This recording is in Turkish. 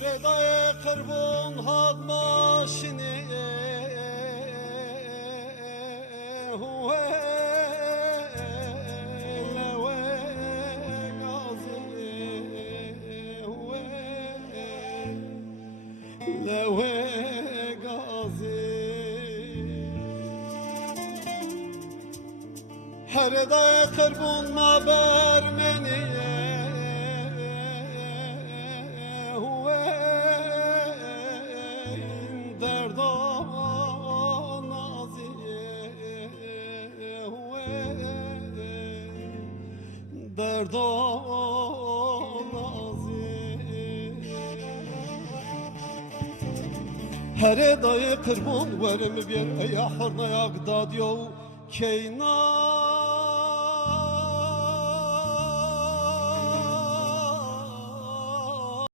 Her dayı kırbun had maşini huve lewe gazi huve lewe gazi her dayı kırbun maber meni Her dayı kırbun verim bir ey ahırna yagdad yo keyna